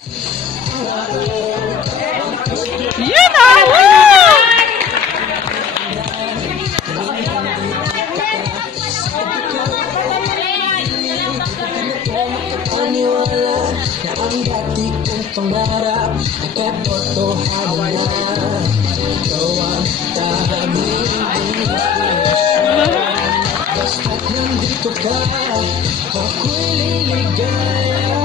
Yun na! Paniwala na ang dati kong pangarap ay katotohanan na. Ikaw ang tanging inspirasyon. Basta't nandito ka, ako'y liligaya.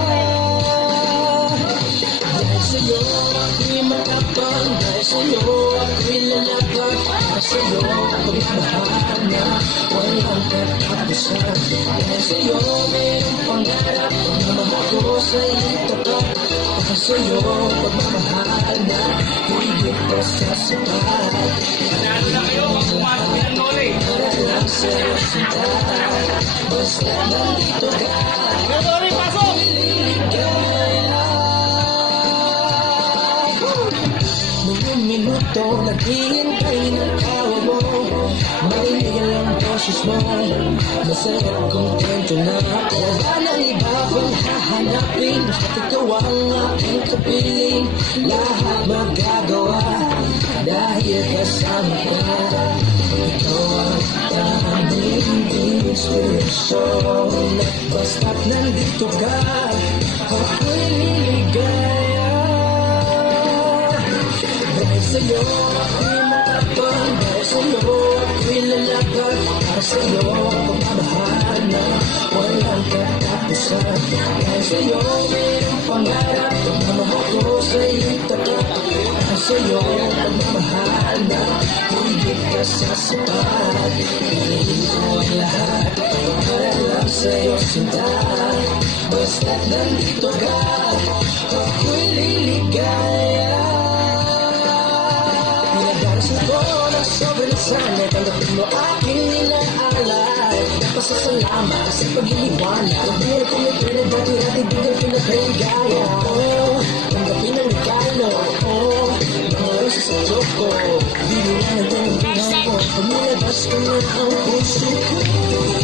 Dahil sa'yo ako'y matapang, dahil sa'yo ako'y lalapag, dahil sa'yo pagmamahal na walang katapusan. Dahil sa'yo mayroong pangarap, pagmamahal ko sa'yo tapat. Dahil sa'yo pagmamahal na higit pa sa sapat. Para lang sa'yo sinta, basta nandito ka, ako'y liligaya. Mga minuto naghihintay ng tawag mo, marinig ang boses mo, masarap kontento na ako. Wala nang iba kong hahanapin, at ikaw ang aking kapiling. Lahat magagawa dahil kasama ka. Ikaw ang tanging inspirasyon. Basta't nandito ka, ako'y liligaya. Dahil sa'yo ako'y matapang, dahil sa'yo ako'y lalapag, dahil sa'yo pagmamahal na walang katapusan. Dahil sa'yo mayroong pangarap, pagmamahal ko sa'yo'y tapat. Dahil sa'yo pagmamahal na higit ka sa sapat. Hingin ko ang lahat para lang sa'yo sinta. Basta't nandito ka, ako'y liligaya. Pinag-arasan ko na sobrang sanay, tanggapin mo aking inaalay. Napasasalamat sa pag-iiwanag, ang buhay ko may tunay dati-dati bigyan pinag-higaya. Tanggapin ang regalo, mga roses sa joke ko. Binilang natin ang buhay ko, pumulabas ko na ang puso ko.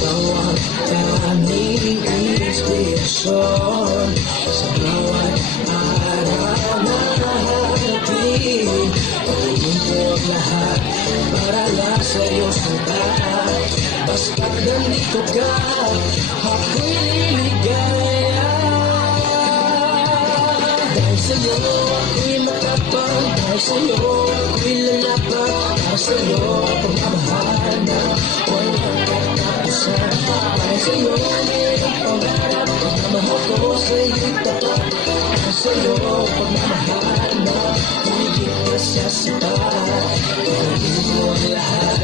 Ikaw ang tanging inspirasyon sa bawat araw na hahapin. Pagkain ko ang lahat para lang sa'yo sinta. Basta't nandito ka, ako'y liligaya. Dahil sa'yo ako'y matapang, dahil sa'yo ako'y lalapag, dahil sa'yo pagmamahal na walang katapusan. Dahil sa'yo mayroong pangarap, pagmamahal ko sa'yo'y tapat. Dahil sa'yo pagmamahal na higit ka sa sapat. Pagkain mo ang lahat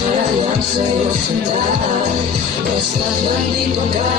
para lang sa'yo sinta. Basta't nandito ka,